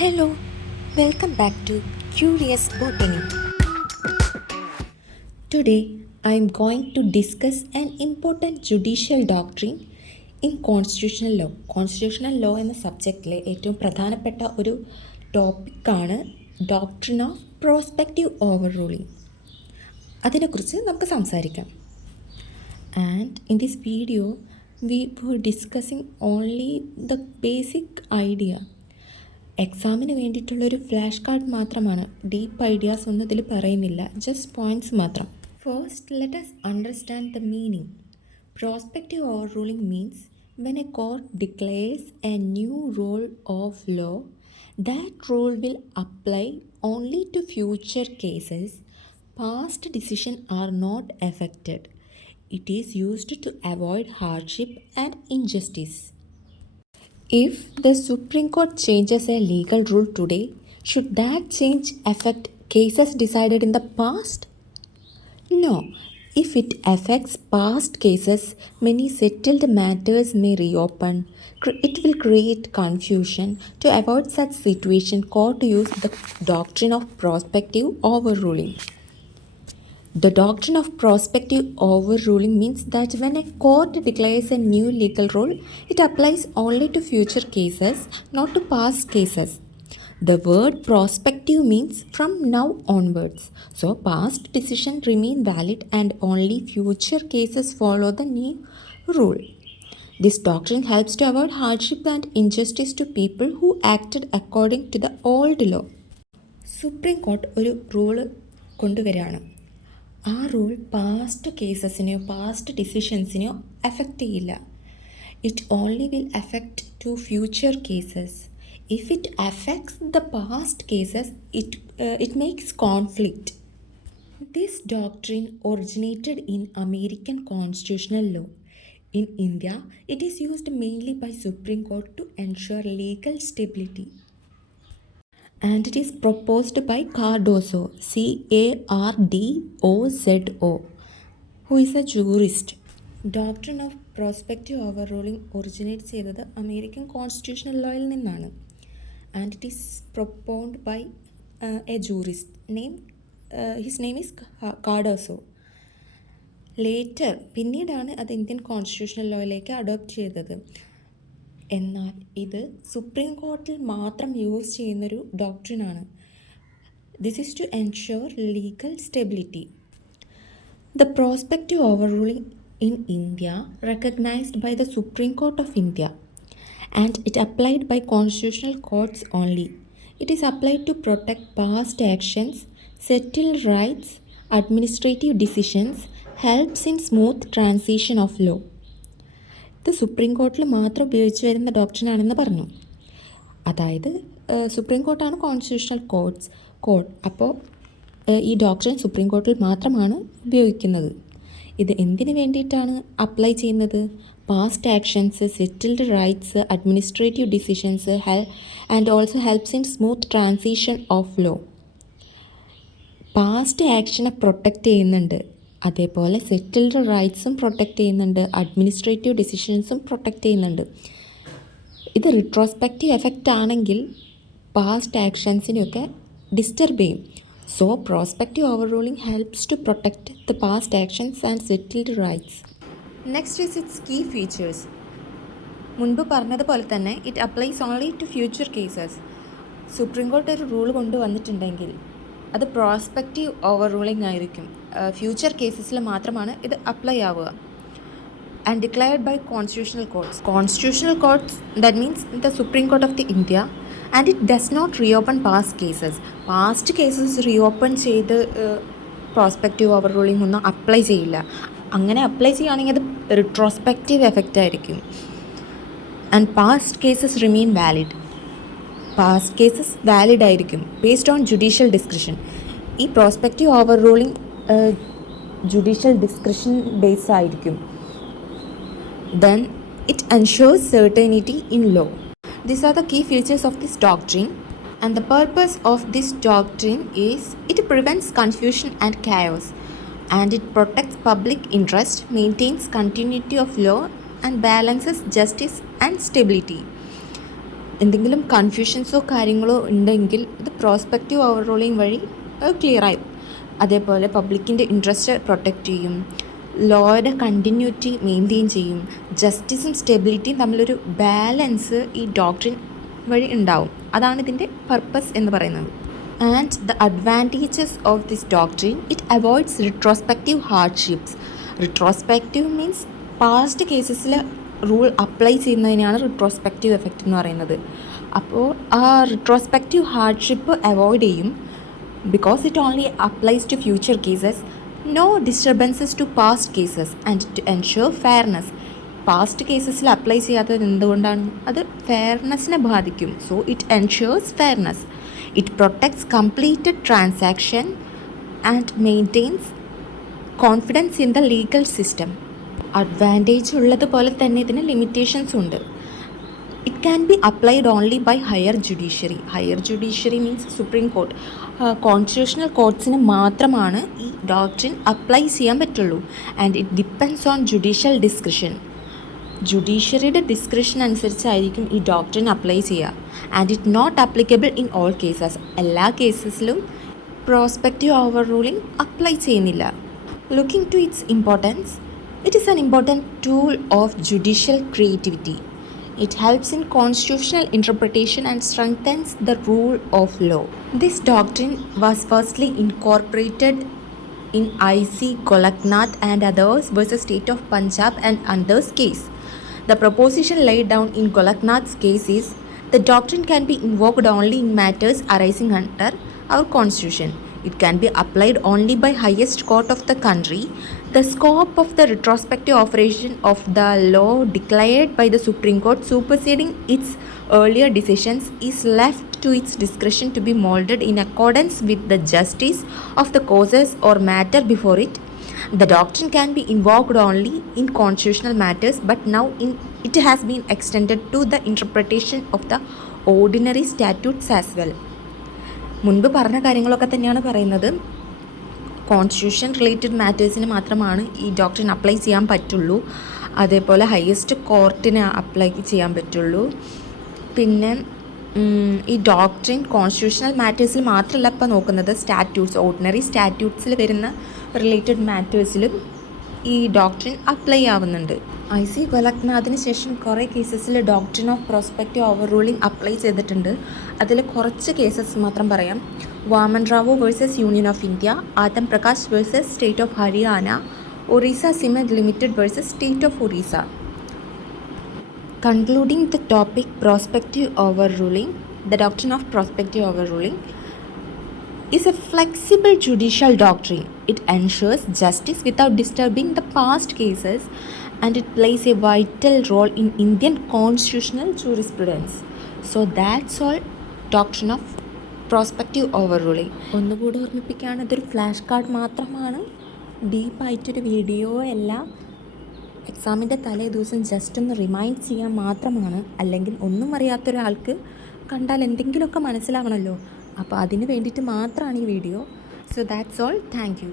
Hello, welcome back to Curious Botany. Today I am going to discuss an important judicial doctrine in constitutional law. Constitutional law എന്ന സബ്ജക്റ്റിലെ ഏറ്റവും പ്രധാനപ്പെട്ട ഒരു ടോപ്പിക്കാണ് doctrine of prospective ഓവർറൂളിംഗ്. അതിനെക്കുറിച്ച് നമുക്ക് സംസാരിക്കാം. And in this video we were discussing only the basic idea. എക്സാമിന് വേണ്ടിയിട്ടുള്ളൊരു ഫ്ലാഷ് കാർഡ് മാത്രമാണ്, ഡീപ്പ് ഐഡിയാസ് ഒന്നും ഇതിൽ പറയുന്നില്ല, ജസ്റ്റ് പോയിൻറ്റ്സ് മാത്രം. First let us understand the meaning. Prospective overruling means when a court declares a new rule of law, that rule will apply only to future cases. Past decisions are not affected. It is used to avoid hardship and injustice. If the Supreme Court changes a legal rule today, should that change affect cases decided in the past? No. If it affects past cases, many settled matters may reopen. It will create confusion. To avoid such situation, court use the doctrine of prospective overruling. The doctrine of prospective overruling means that when a court declares a new legal rule, it applies only to future cases, not to past cases. The word prospective means from now onwards. So past decisions remain valid and only future cases follow the new rule. This doctrine helps to avoid hardship and injustice to people who acted according to the old law. Supreme court ഒരു rule കൊണ്ടുവരികയാണ്. ആ rule past കേസസിനെയോ past ഡിസിഷൻസിനെയോ effect ചെയ്യില്ല. It only will effect to future cases. If it effects the past cases it makes conflict. This doctrine originated in American constitutional law. In India, it is used mainly by Supreme Court to ensure legal stability. And it is proposed by Cardozo, Cardozo, who is a jurist. Doctrine of prospective overruling originates ചെയ്തത് American constitutional ലോയിൽ നിന്നാണ്. And it is propounded by a jurist his name is Cardozo. പിന്നീടാണ് അത് Indian constitutional ലോയിലേക്ക് adopt ചെയ്തത്. എന്നാൽ ഇത് supreme കോർട്ടിൽ മാത്രം use ചെയ്യുന്നൊരു ഡോക്ട്രിനാണ്. This is to ensure legal stability. The prospective overruling in India recognised by the supreme court of India and it applied by constitutional courts only. It is applied to protect past actions, settle rights, administrative decisions, helps in smooth transition of law. ഇത് supreme കോർട്ടിൽ മാത്രം ഉപയോഗിച്ച് വരുന്ന ഡോക്ട്രിനാണെന്ന് പറഞ്ഞു. അതായത് supreme കോർട്ടാണ് constitutional court. അപ്പോൾ ഈ doctrine supreme കോർട്ടിൽ മാത്രമാണ് ഉപയോഗിക്കുന്നത്. ഇത് എന്തിനു വേണ്ടിയിട്ടാണ് അപ്ലൈ ചെയ്യുന്നത്? Past actions, settled rights, administrative decisions and also helps in smooth transition of law. Past ആക്ഷനെ പ്രൊട്ടക്റ്റ് ചെയ്യുന്നുണ്ട്, അതേപോലെ സെറ്റിൽഡ് റൈറ്റ്സും പ്രൊട്ടക്റ്റ് ചെയ്യുന്നുണ്ട്, അഡ്മിനിസ്ട്രേറ്റീവ് ഡിസിഷൻസും പ്രൊട്ടക്റ്റ് ചെയ്യുന്നുണ്ട്. ഇത് റിട്രോസ്പെക്റ്റീവ് എഫക്റ്റ് ആണെങ്കിൽ പാസ്റ്റ് ആക്ഷൻസിനെയൊക്കെ ഡിസ്റ്റർബ് ചെയ്യും. So prospective overruling helps to protect the past actions and settled rights. Next is its key features. മുൻപ് പറഞ്ഞതുപോലെ തന്നെ it applies only to future cases. Supreme court ഒരു റൂൾ കൊണ്ടുവന്നിട്ടുണ്ടെങ്കിൽ അത് പ്രോസ്പെക്റ്റീവ് ഓവർറൂളിംഗ് ആയിരിക്കും. Future കേസസിൽ മാത്രമാണ് ഇത് അപ്ലൈ ആവുക. And declared by constitutional courts. Constitutional courts that means the supreme court of the India. And it does not reopen past cases. Past cases reopen ചെയ്ത് prospective overruling ഒന്നും apply ചെയ്യില്ല. അങ്ങനെ apply ചെയ്യുകയാണെങ്കിൽ അത് retrospective effect ആയിരിക്കും. And past cases remain valid. Past cases valid ആയിരിക്കും based on judicial discretion. ഈ prospective overruling judicial discretion based ആയിരിക്കും. Then it ensures certainty in law. These are the key features of this doctrine, and the purpose of this doctrine is it prevents confusion and chaos, and it protects public interest, maintains continuity of law, and balances justice and stability. എന്തെങ്കിലും കൺഫ്യൂഷൻസോ കാര്യങ്ങളോ ഉണ്ടെങ്കിൽ ഇത് prospective ഓവർറൂളിങ് വഴി ക്ലിയറായി. അതേപോലെ പബ്ലിക്കിൻ്റെ interest protect ചെയ്യും, ലോയുടെ continuity maintain ചെയ്യും, ജസ്റ്റിസും സ്റ്റെബിലിറ്റിയും തമ്മിലൊരു ബാലൻസ് ഈ ഡോക്ട്രിൻ വഴി ഉണ്ടാവും. അതാണ് ഇതിൻ്റെ പർപ്പസ് എന്ന് പറയുന്നത്. And the advantages of this doctrine, it avoids retrospective hardships. Retrospective means past കേസസിൽ റൂൾ അപ്ലൈ ചെയ്യുന്നതിനാണ് റിട്രോസ്പെക്റ്റീവ് എഫക്റ്റ് എന്ന് പറയുന്നത്. അപ്പോൾ ആ റിട്രോസ്പെക്റ്റീവ് ഹാർഡ്ഷിപ്പ് അവോയ്ഡ് ചെയ്യും. Because it only applies to future cases, no disturbances to past cases, and to ensure fairness. Past കേസസിൽ apply ചെയ്യാത്തത് എന്തുകൊണ്ടാണ്? അത് ഫെയർനെസ്സിനെ ബാധിക്കും. So it ensures fairness. It protects completed transaction and maintains confidence in the legal system. Advantage ഉള്ളതുപോലെ തന്നെ ഇതിന് ലിമിറ്റേഷൻസും ഉണ്ട്. It can be applied only by higher judiciary. Higher judiciary means supreme court. Constitutional കോർട്സിന് മാത്രമാണ് ഈ ഡോക്ട്രിൻ അപ്ലൈ ചെയ്യാൻ പറ്റുള്ളൂ. And it depends on judicial discretion. ജുഡീഷ്യറിയുടെ ഡിസ്ക്രിഷൻ അനുസരിച്ചായിരിക്കും ഈ ഡോക്ട്രിൻ അപ്ലൈ ചെയ്യുക. And it not applicable in all cases. എല്ലാ കേസസിലും പ്രോസ്പെക്റ്റീവ് ഓവർ റൂളിംഗ് അപ്ലൈ ചെയ്യുന്നില്ല. Looking to its importance, it is an important tool of judicial creativity. It helps in constitutional interpretation and strengthens the rule of law. This doctrine was firstly incorporated in I.C. Golaknath and others versus State of Punjab and others case. The proposition laid down in Golaknath's case is the doctrine can be invoked only in matters arising under our constitution. It can be applied only by highest court of the country. The scope of the retrospective operation of the law declared by the Supreme Court superseding its earlier decisions is left to its discretion to be molded in accordance with the justice of the causes or matter before it. The doctrine can be invoked only in constitutional matters, but now it has been extended to the interpretation of the ordinary statutes as well. മുൻപ് പറഞ്ഞ കാര്യങ്ങളൊക്കെ തന്നെയാണ് പറയുന്നത്. Constitution related മാറ്റേഴ്സിന് മാത്രമാണ് ഈ doctrine apply ചെയ്യാൻ പറ്റുള്ളൂ. അതേപോലെ ഹയസ്റ്റ് കോർട്ടിന് അപ്ലൈ ചെയ്യാൻ പറ്റുള്ളൂ. പിന്നെ ഈ ഡോക്ട്രിൻ കോൺസ്റ്റിറ്റ്യൂഷണൽ മാറ്റേഴ്സിൽ മാത്രമല്ല ഇപ്പോൾ നോക്കുന്നത്, സ്റ്റാറ്റ്യൂട്ട്സ്, ഓർഡിനറി സ്റ്റാറ്റ്യൂട്ട്സിൽ വരുന്ന റിലേറ്റഡ് മാറ്റേഴ്സിലും ഈ ഡോക്ട്രിൻ അപ്ലൈ ആവുന്നുണ്ട്. I.C. ഗോലക്നാഥിന് ശേഷം കുറേ കേസസിൽ doctrine of prospective overruling apply ചെയ്തിട്ടുണ്ട്. അതിൽ കുറച്ച് കേസസ് മാത്രം പറയാം. Waman Rao versus union of India, Adam Prakash versus state of Haryana, Orissa cement limited versus state of Orissa. Concluding the topic prospective overruling, the doctrine of prospective overruling is a flexible judicial doctrine. It ensures justice without disturbing the past cases, and it plays a vital role in Indian constitutional jurisprudence. So that's all doctrine of prospective overruling. ഒന്നുകൂടി ഓർമ്മിപ്പിക്കുകയാണ്, ഇതൊരു flash card മാത്രമാണ്, ഡീപ്പായിട്ടൊരു video അല്ല. എക്സാമിൻ്റെ തലേ ദിവസം just ഒന്ന് remind ചെയ്യാൻ മാത്രമാണ്. അല്ലെങ്കിൽ ഒന്നും അറിയാത്തൊരാൾക്ക് കണ്ടാൽ എന്തെങ്കിലുമൊക്കെ മനസ്സിലാവണമല്ലോ, അപ്പോൾ അതിന് വേണ്ടിയിട്ട് മാത്രമാണ് ഈ video. So that's all. Thank you.